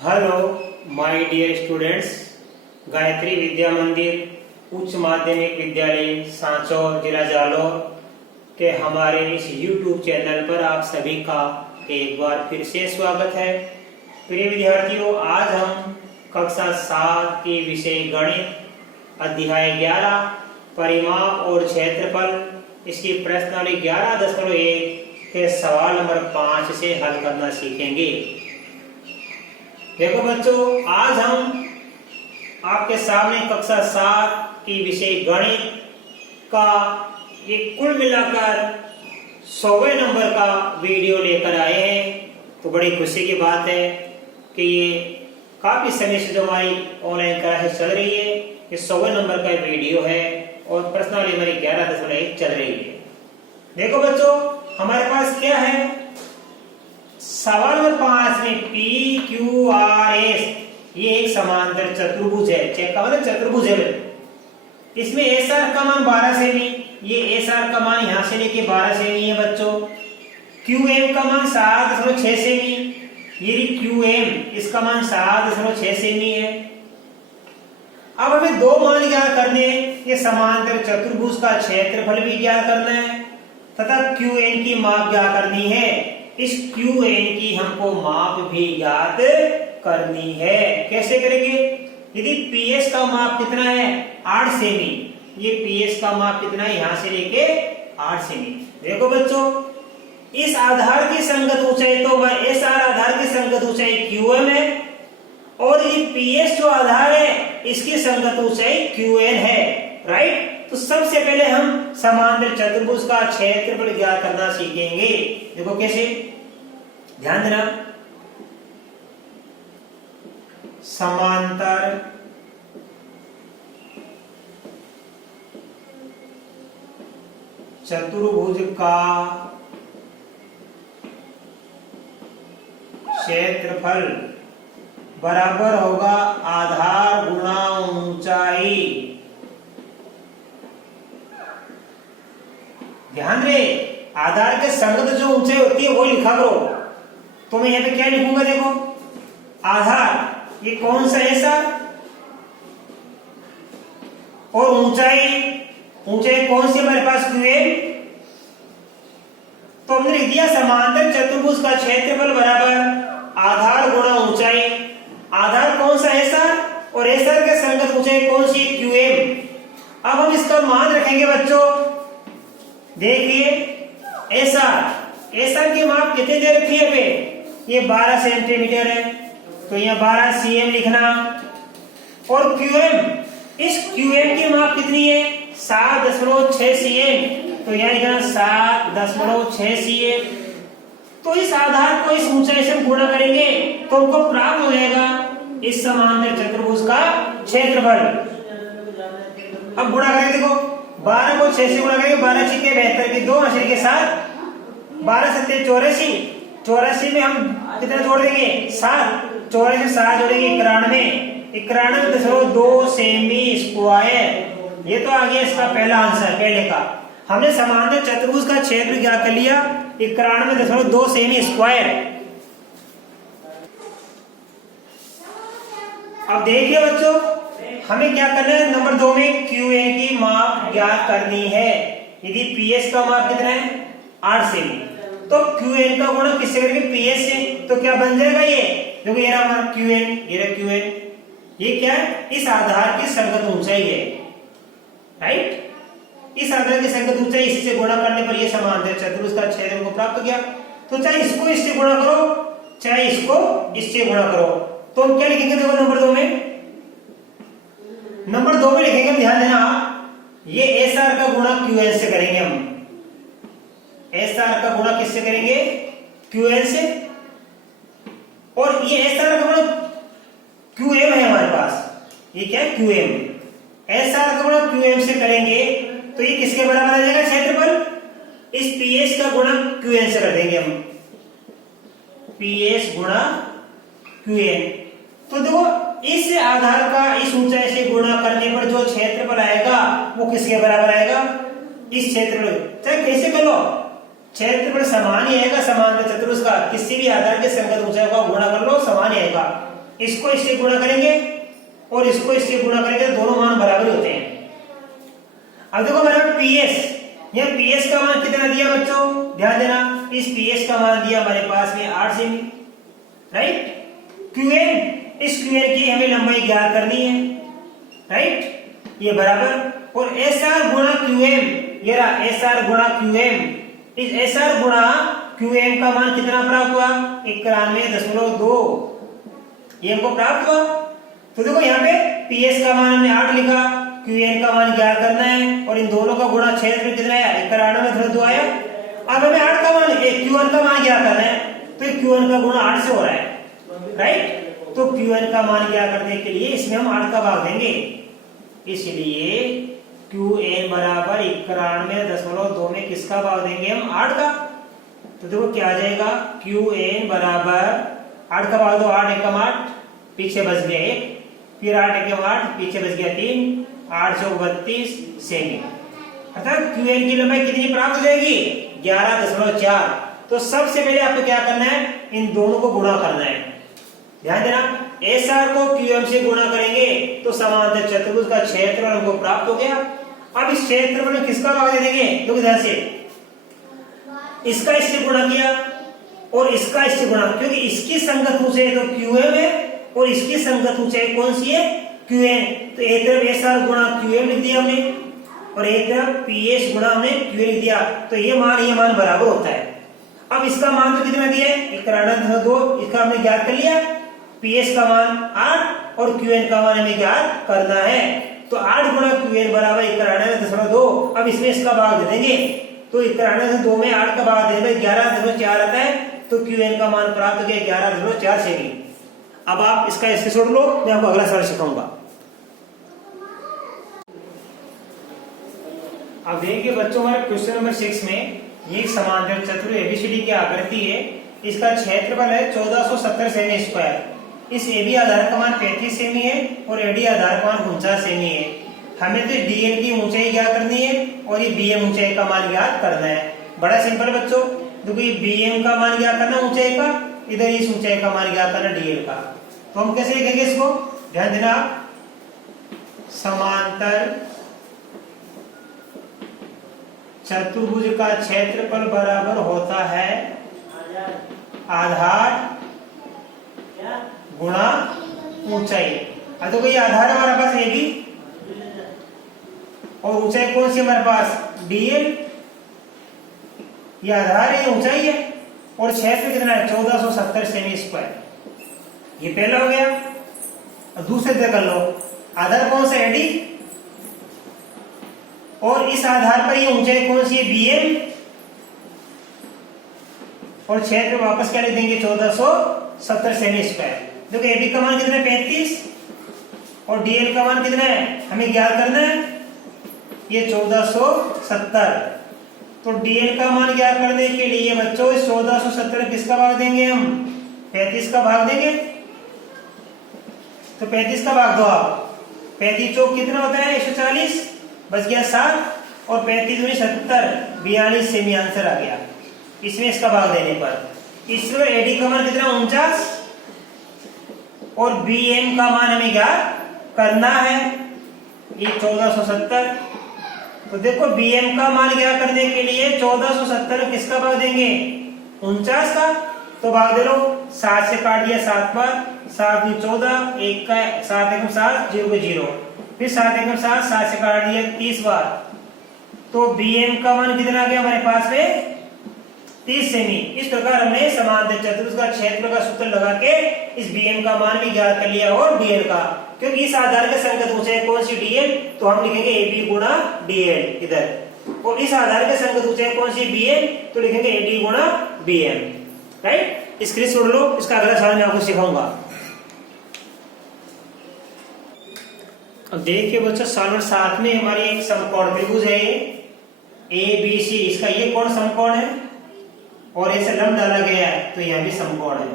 Hello my dear students, Gayatri Vidya Mandir उच्च माध्यमिक विद्यालय सांचौर जिला जालौर के हमारे इस YouTube चैनल पर आप सभी का एक बार फिर से स्वागत है। प्रिय विद्यार्थियों, आज हम कक्षा 7 की विषय गणित अध्याय 11 परिमाप और क्षेत्रफल इसकी प्रश्नावली 11.1 के सवाल नंबर 5 से हल करना सीखेंगे। देखो बच्चों, आज हम आपके सामने कक्षा 7 की विषय गणित का ये कुल मिलाकर 100वें नंबर का वीडियो लेकर आए हैं। तो बड़ी खुशी की बात है कि ये काफी समय से जो हमारी ऑनलाइन क्लासेस चल रही है, ये 100वें नंबर का वीडियो है और प्रश्नावली हमारी 11.1 चल रही है। देखो बच्चों, हमारे पास क्या है, सवाल नंबर 5 में PQRS ये एक समांतर चतुर्भुज है। चेक का मतलब चतुर्भुज है। इसमें SR का मान 12 सेमी, ये SR का मान यहां से लेके 12 सेमी है बच्चों। QM का मान 7.6 सेमी, ये QM इसका मान 7.6 सेमी है। अब हमें दो मान ज्ञात करने हैं, ये समांतर चतुर्भुज का क्षेत्रफल भी ज्ञात करना है तथा QN की माप ज्ञात करनी है। इस QN की हमको माप भी ज्ञात करनी है। कैसे करेंगे? यदि PS का माप कितना है 8 सेमी, ये PS का माप कितना है यहां से लेके 8 सेमी। देखो बच्चों, इस आधार की संगत ऊंचाई तो SR आधार की संगत ऊंचाई QM है और ये PS जो आधार है इसकी संगत ऊंचाई QN है। राइट? तो सबसे पहले हम समांतर चतुर्भुज का क्षेत्रफल ज्ञात करना सीखेंगे। देखो कैसे, ध्यान देना। समांतर चतुर्भुज का क्षेत्रफल बराबर होगा आधार गुणा ऊंचाई। ध्यान रहे, आधार के संगत जो ऊंचाई होती है वो लिखा करो। तो मैं यहाँ पे क्या लिखूंगा? देखो, आधार ये कौन सा है सर, और ऊंचाई कौन सी हमारे पास QM। तो हमने लिख दिया समांतर चतुर्भुज का क्षेत्रफल बराबर आधार गुणा ऊंचाई। आधार कौन सा है सर और SR के संगत ऊंचाई कौन सी QM। अब हम इसका मान रखेंगे बच्चों। देखिए, SR की माप कितने दे रखी है पे, ये 12 सेंटीमीटर है, तो यहाँ 12 cm लिखना। और QM, इस QM की माप कितनी है 7.6 cm, तो यहाँ लिखना 7.6 cm। तो इस आधार को इस ऊंचाई से गुणा करेंगे तो हमको प्राप्त हो जाएगा इस समांतर चतुर्भुज का क्षेत्रफल। अब गुणा करेंगे, देखो 12 को 6 से गुणा करेंगे, 12 छिके 72 की 2 आश्री के साथ 12 सत्ते 84, 84 में हम कितना जोड़ देंगे 7, 84 से 7 जोड़ेंगे 91.2 सेमी स्क्वायर। ये तो आ गया इसका पहला आंसर। पहले का हमने समांतर चतुर्भुज का क्षेत्र क्या कर लिया 91.2 सेमी स्क्वायर। अब देखिए बच्चों, हमें क्या करना है, नंबर 2 में QN की माप ज्ञात करनी है। यदि PS का माप कितना है 8 सेमी, तो QN का गुणा किससे करेंगे PS से। तो क्या बन जाएगा ये, देखो ये रहा QN, ये रहा QN, ये क्या है इस आधार की संगत ऊंचाई है। राइट? इस आधार की संगत ऊंचाई, इसी से गुणा करने पर ये समांतर चतुर्भुज का क्षेत्रफल को प्राप्त हो गया। तो चाहे इसको इससे गुणा करो, चाहे इसको इससे गुणा करो। तो हम क्या लिखेंगे, देखो नंबर 2 में लिखेंगे, ध्यान देना, ये SR का गुणा QN से करेंगे। हम SR का गुणा किससे करेंगे QN से, और ये SR का गुणा QM है हमारे पास, ये क्या है QM। SR का गुणा QM से करेंगे तो ये किसके बराबर आ जाएगा क्षेत्रफल, इस PS का गुणा QN से कर देंगे हम, PS गुणा QN। तो देखो, इस आधार का इस ऊंचाई से गुणा करने पर जो क्षेत्रफल आएगा वो किसके बराबर आएगा, इस क्षेत्रफल। चाहे कैसे कर लो, क्षेत्र पर समान ही आएगा, समांतर चतुर्भुज का किसी भी आधार के संगत ऊंचाई का गुणा कर लो, समान ही आएगा। इसको इससे गुणा करेंगे और इसको इससे गुणा करेंगे, दोनों मान बराबर होते हैं। अब देखो हमारे पीएस, यह पीएस का मान कितना दिया बच्चों, ध्यान देना, इस पीएस का मान दिया हमारे पास में 8 सेमी, राइट। क्यूएन, इस क्यूएन की हमें लंबाई ज्ञात करनी है, राइट, ये बराबर, और एसआर गुणा क्यूएम, ये रहा एसआर गुणा क्यूएम, इस एसआर गुणा क्यूएम का मान कितना प्राप्त हुआ, 91.2, ये हमको प्राप्त हुआ। तो देखो यहाँ पे पीएस का मान हमने 8 लिखा, क्यूएन का मान ज्ञात करना है, और इन दोनों का गुणा क्षेत्र कितना आया, 91.2 आया। अब हमें 8 का मान, क्यूएन का मान ज्ञात करना है, तो क्यूएन का गुणा 8 से हो रहा है, राइट। तो क्यूएन का मान ज्ञात करने के लिए इसमें हम 8 का भाग देंगे, इसलिए क्यूएन बराबर 91.2 में किसका भाग देंगे हम, 8 का। तो देखो क्या आ जाएगा, क्यूएन बराबर 8 का भाग दो, 8 एकम 8, पीछे बच गया 1, फिर 8 एकम 8, पीछे बच गया 3, 8 से 32 सेमी, अर्थात क्यूएन की लंबाई कितनी प्राप्त हो जाएगी, 11.4। तो सबसे पहले आपको क्या करना है, इन दोनों को गुणा करना है, ध्यान देना, एसआर को क्यूएम से गुणा करेंगे तो समांतर चतुर्भुज का क्षेत्रफल हमको प्राप्त हो गया। अब इस क्षेत्रफल में किसका भाग दे देंगे, देखो ध्यान से, इसका इससे गुणा किया और इसका इससे गुणा, क्योंकि इसकी संगत ऊंचाई तो क्यूएम है और इसकी संगत ऊंचाई कौन सी है, क्यूएन। तो एक तरफ एसआर गुणा क्यूएम लिख दिया हमने और एक तरफ पीएस गुणा हमने क्यूएन लिख दिया, तो ये मान बराबर होता है। अब इसका मान तो कितना दिया है, 91.2, इसका हमने ज्ञात कर लिया, पीएस का मान 8 और क्यूएन का मान हमें ज्ञात करना है। तो 8 गुणा क्यूएन बराबर 91.2। अब इसमें इसका भाग दे देंगे, तो 91.2 में 8 का भाग देने में 11.4 आता है, तो क्यूएन का मान प्राप्त हो गया 11.4 सेमी। अब आप इसका स्क्रीनशॉट लो, मैं आपको अगला सवाल सिखाऊंगा। अब देखिए बच्चों, हमारे क्वेश्चन नंबर 6 में ये समांतर चतुर्भुज एबीसीडी की आकृति है, इसका क्षेत्रफल है 1470 सेमी स्क्वायर। इस एबी आधार का मान 35 सेमी है और एडी आधार का मान 49 सेमी है। हमें तो डीएम की ऊंचाई ज्ञात करनी है और ये बीएम ऊंचाई का मान ज्ञात करना है। बड़ा सिंपल बच्चों, देखो ये बीएम का मान ज्ञात करना ऊंचाई का, इधर इस ऊंचाई का मान ज्ञात करना डीएल का। तो हम कैसे लिखेंगे इसको, ध्यान देना, समांतर चतुर्भुज का क्षेत्रफल बराबर होता है आधार गुणा ऊंचाई। अब देखो ये आधार हमारे पास ए बी और ऊंचाई कौन सी हमारे पास, डीएल। ये आधार है, ये ऊंचाई है, और क्षेत्र कितना है 1470 सेमी स्क्वायर। ये पहला हो गया। और दूसरे से कर लो, आधार कौन सा एडी और इस आधार पर ये ऊंचाई कौन सी है, बीएम, और क्षेत्र वापस क्या लिख देंगे 1470 सेमी स्क्वायर। देखो एबी का मान कितना है 35 और डीएल का मान कितना है हमें ज्ञात करना है, ये 1470। तो डीएल का मान ज्ञात करने के लिए बच्चों इस 1470 किसका भाग देंगे हम, 35 का भाग देंगे। तो 35 का भाग दो आप, 35 चौक कितना होता है 140, बच गया 7 और 35 दूनी 70, 42 सेमी आंसर आ गया इसमें इसका भाग देने पर। इसमें एडी का मान कितना 49 और बीएम का मान हमें ज्ञात करना है, ये 1470। तो देखो बीएम का मान ज्ञात करने के लिए 1470 किसका भाग देंगे 49 का, तो भाग दे लो, 7 से काट दिया 7 बार, 7 दूनी 14, 1 का 7 एकम 7, 0 को 0, फिर 7 एकम 7, 7 से काट दिया 30 बार। तो बीएम का मान कितना आ गया हमारे पास में 30 सेमी। इस प्रकार हमने समांतर चतुर्भुज का क्षेत्रफल का सूत्र लगा के इस बीएम का मान भी ज्ञात कर लिया और डीएल का, क्योंकि इस आधार के संगत ऊंचाई कौन सी डीएल, तो हम लिखेंगे एबी गुणा डीएल इधर, और इस आधार के संगत ऊंचाई कौन सी बीएल, तो लिखेंगे एडी गुणा बीएम, राइट। स्क्रीनशॉट लो, इसका अगला सवाल मैं आपको सिखाऊंगा। अब देखिए बच्चों सवाल नंबर 7 में हमारी एक समकोण त्रिभुज है ए बी सी, इसका ये कोण समकोण है और ऐसे लंब डाला गया है, तो यह भी समकोण है,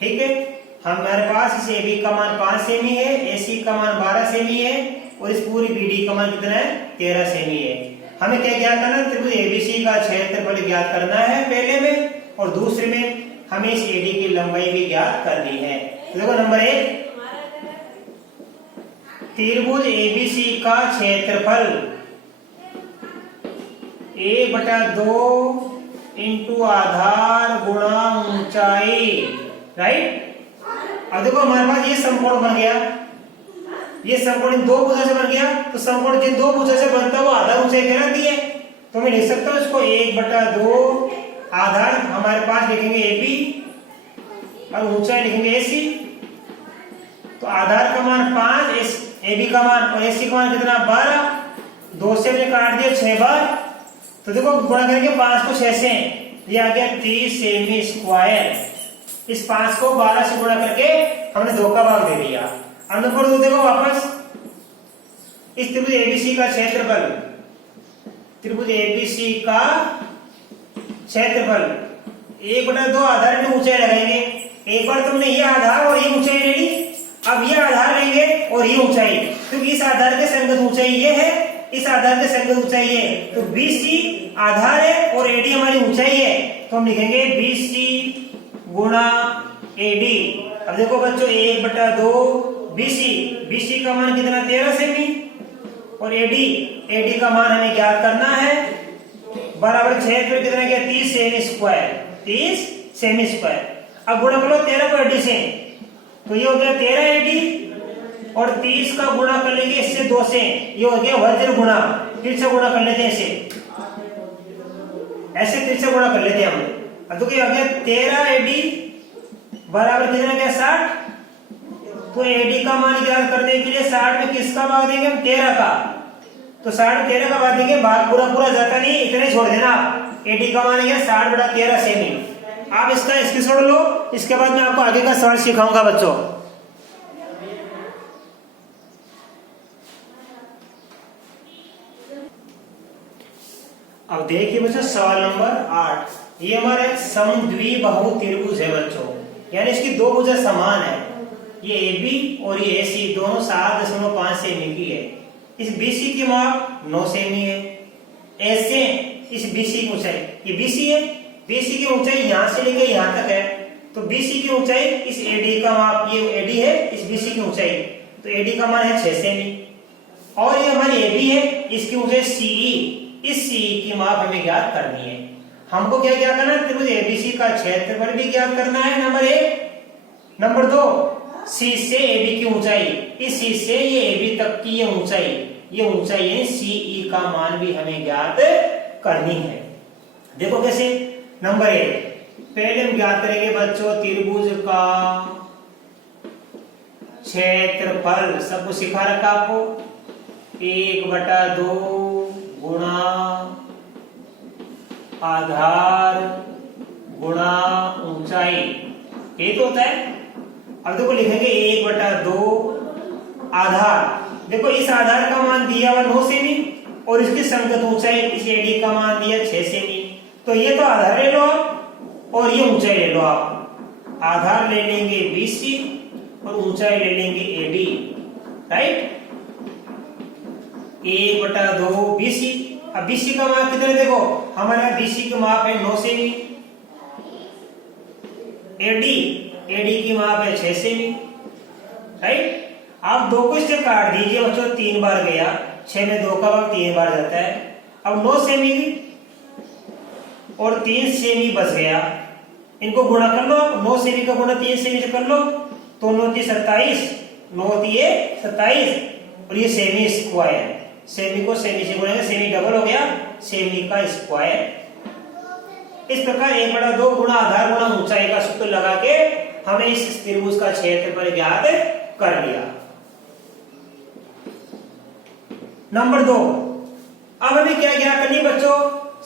ठीक है। हमारे पास इस ए बी का मान 5 सेमी है, ए सी का मान 12 सेमी है और इस पूरी बी डी का मान कितना है 13 सेमी है। हमें क्या ज्ञात करना है, त्रिभुज एबीसी का क्षेत्रफल ज्ञात करना है पहले में, और दूसरे में हमें इस एडी की लंबाई भी ज्ञात करनी है। तो देखो नंबर 1, त्रिभुज एबीसी का क्षेत्रफल 1/2 इंटू आधार गुणा ऊंचाई, राइट। अब देखो हमारे पास ये समकोण बन गया, ये समकोण इन दो भुजा से बन गया, तो समकोण जिन दो भुजा से बनता है वो आधार ऊंचाई कहलाती है। तो मैं लिख सकता हूँ इसको 1/2 आधार हमारे पास लिखेंगे एबी और ऊंचाई लिखेंगे एसी। तो आधार का मान 5, एबी का मान और एसी का मान कितना 12, 2 से हमने काट दिया 6 बार। तो देखो गुणा करेंगे 5 को 6 से, ये आ गया 30 सेमी स्क्वायर। इस 5 को 12 से गुणा करके हमने 2 का भाग दे दिया। अब नंबर 2 देखो वापस, इस त्रिभुज एबीसी का क्षेत्रफल, त्रिभुज एबीसी का क्षेत्रफल 1/2 आधार में ऊंचाई लगाएंगे। एक बार तुमने ये आधार और ये ऊंचाई ले ली, अब ये आधार लेंगे और ये ऊंचाई, क्योंकि इस आधार के संगत ऊंचाई ये है, इस आधार के संगत ऊंचाई ये है, तो बीसी आधार है और एडी हमारी ऊंचाई है, तो हम लिखेंगे बीसी गुणा एडी। अब देखो बच्चों 1/2 बीसी, बीसी का मान कितना 13 सेमी और एडी का मान हमें ज्ञात करना है, बराबर 6 पर कितना गया 30 सेमी स्क्वायर, 30 सेमी स्क्वायर। अब गुणा करो 13 को एडी से, तो ये हो गया 13 एडी और 30 का गुणा कर लेंगे इससे 2 से, ये हो गया वज्र गुणा। फिर से गुणा कर लेते हैं ऐसे फिर से गुणा कर लेते हैं हम। अब तो क्या हो गया 13 एडी बराबर कितना गया 60। तो एडी का मान ज्ञात करने के लिए 60 में किसका भाग देंगे हम 13 का, तो 60 में 13 का भाग देंगे, भाग पूरा जाता नहीं, इतने छोड़ देना। एडी का मान है 60/13 सेमी। आप इसका स्क्रीनशॉट लो, इसके बाद मैं आपको आगे का सवाल सिखाऊंगा बच्चों। अब देखिए बच्चों सवाल नंबर 8, ये हमारा एक समद्विबाहु त्रिभुज है बच्चों, यानी इसकी दो भुजा समान है, ये AB और ये AC दोनों 7.5 सेमी की है। इस BC की माप 9 सेमी है। ऐसे इस BC की ऊंचाई, ये BC है, BC की ऊंचाई यहां से लेकर यहां तक है, तो BC की ऊंचाई इस AD का माप, ये AD है इस BC की ऊंचाई, तो AD का मान है 6 सेमी। और ये हमारी AB है, इसकी ऊंचाई CE, इस CE की माप हमें ज्ञात करनी है। हमको क्या ज्ञात करना है, त्रिभुज ABC का क्षेत्रफल भी ज्ञात करना है नंबर 1। नंबर 2 C से AB की ऊंचाई, इस C से ये AB तक की ये ऊंचाई है CE का मान भी हमें ज्ञात करनी है। देखो कैसे, नंबर 1 पहले हम ज्ञात करेंगे बच्चों त्रिभुज का क्षेत्रफल, सब कुछ सिखा रखा आपको, 1/2 गुणा आधार गुणा ऊंचाई, ये तो होता है। अब देखो लिखेंगे 1/2 आधार, देखो इस आधार का मान दिया हुआ 9 सेमी और इसकी संगत ऊंचाई इस एडी का मान दिया 6 सेमी, तो ये तो आधार ले लो आप और ये ऊंचाई ले लो आप। आधार ले लेंगे BC और ऊंचाई ले लेंगे AD, राइट। 1/2 BC। अब BC का माप कितना, देखो हमारे यहाँ BC की माप है 9 सेमी, AD की माप है 6 सेमी, राइट। आप 2 को इससे काट दीजिए बच्चों, 3 बार गया, 6 में 2 का भाग 3 बार जाता है। अब 9 सेमी और 3 सेमी बच गया, इनको गुणा कर लो, 9 सेमी का गुणा 3 सेमी से कर लो, तो 9 × 27, 9 × 27 और ये सेमी स्क्वायर, सेमी को सेमी से गुणेंगे, सेमी डबल हो गया, सेमी का स्क्वायर। इस प्रकार 1/2 गुणा आधार गुणा ऊंचाई का सूत्र लगा के हमें इस त्रिभुज का क्षेत्रफल ज्ञात कर लिया। नंबर 2, अब हमें क्या ज्ञात करनी बच्चों,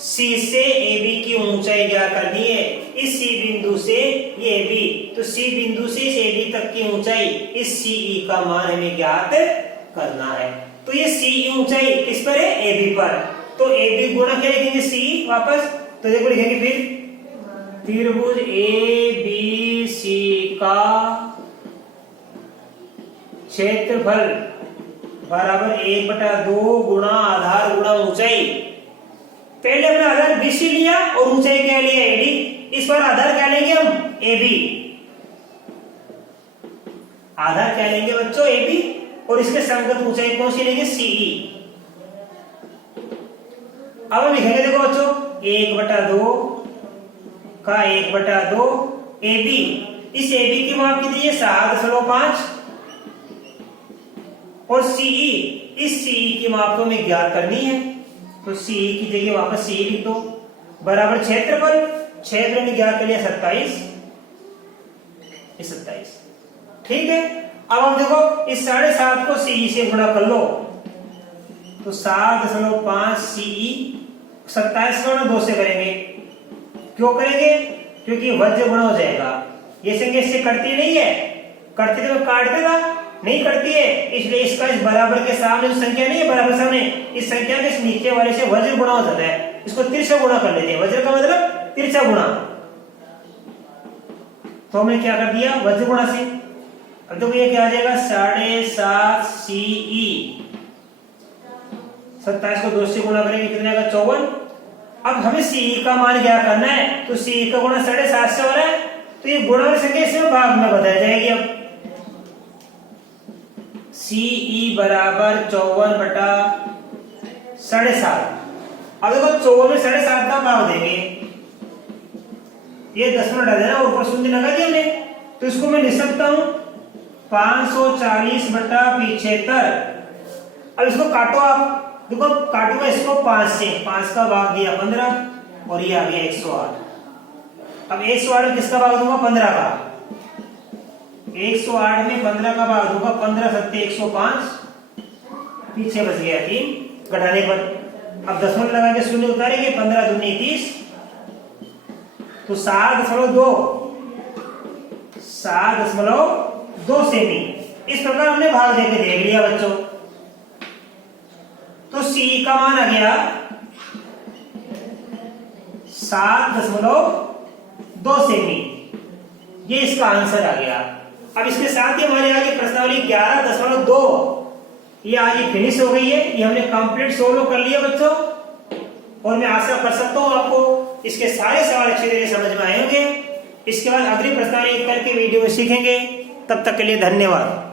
C से AB की ऊंचाई ज्ञात करनी है। इस C बिंदु से ये AB, तो C बिंदु से इस AB तक की ऊंचाई, इस CE का मान हमें ज्ञात करना है। तो ये CE ऊंचाई किस पर है, AB पर, तो AB गुणा क्या लिखेंगे CE वापस, तो देखो लिखेंगे फिर त्रिभुज ABC का क्षेत्रफल बराबर 1/2 गुणा आधार गुणा ऊंचाई। पहले हमने आधार BC लिया और ऊंचाई क्या लिया AD, इस पर आधार क्या लेंगे हम AB, आधार क्या लेंगे बच्चों, AB, और इसके समगत ऊंचाई कौन सी लेंगे, CE। अब हम लिखेंगे, देखो बच्चों, 1/2 का 1/2 AB। इस AB की माप कितनी है, 7.5, और CE, इस CE की माप तो हमें ज्ञात करनी है, तो CE की जगह वापस CE लिख दो, बराबर क्षेत्रफल, क्षेत्र में ज्ञात कर लिया 27, ठीक है। अब हम देखो इस 7.5 को CE से गुणा कर लो, तो 7.5 CE, 27 को 2 से करेंगे, क्यों करेंगे, क्योंकि वज्र गुणा हो जाएगा, ये संख्या इससे कटती नहीं है, कटती तो काट देगा, नहीं करती है, इसलिए इसका इस बराबर के सामने जो संख्या नहीं है, बराबर सामने, इस संख्या के इस नीचे वाले से वज्र गुणा हो जाता है, इसको तिरछा गुणा कर लेते हैं, वज्र का मतलब तिरछा गुणा, तो हमने क्या कर दिया, वज्र गुणा से। अब देखो ये क्या आ जाएगा, 7.5 CE, 27 को 2 से गुणा करेंगे, कितना आएगा, 54। अब हमें CE का मान क्या करना है, तो CE का गुणा 7.5 से हो रहा है, तो ये गुणा वाली संख्या इसमें भाग में बदल जाएगी। अब CE बराबर 54/7.5। अब देखो 54 में 7.5 का भाग देंगे, ये 10 मिनट आ देना, ऊपर शून्य लगा दिया हमने, तो इसको मैं लिख सकता हूं 540/75। अब इसको काटो आप, देखो काटूंगा इसको 5 से, 5 का भाग दिया 15, और ये आ गया 108। अब 108 में किसका भाग दूंगा, 15 का, 108 में 15 का भाग दूंगा, 15 7 105, पीछे बच गया 3 घटाने पर। अब 10 मिनट लगा के शून्य उतारेंगे, 15 दूनी 30, तो 7.2 सेमी। इस प्रकार हमने भाग देके देख लिया बच्चों, तो CE का मान आ गया 7.2 सेमी, ये इसका आंसर आ गया। अब इसके साथ ही हमारे आगे प्रश्नावली 11.2 ये आज फिनिश हो गई है, ये हमने कंप्लीट सोल्व कर लिया बच्चों, और मैं आशा कर सकता हूँ आपको इसके सारे सवाल अच्छे तरीके से समझ में आए होंगे। इसके बाद अगली प्रश्नावली करके वीडियो में सीखेंगे, तब तक के लिए धन्यवाद।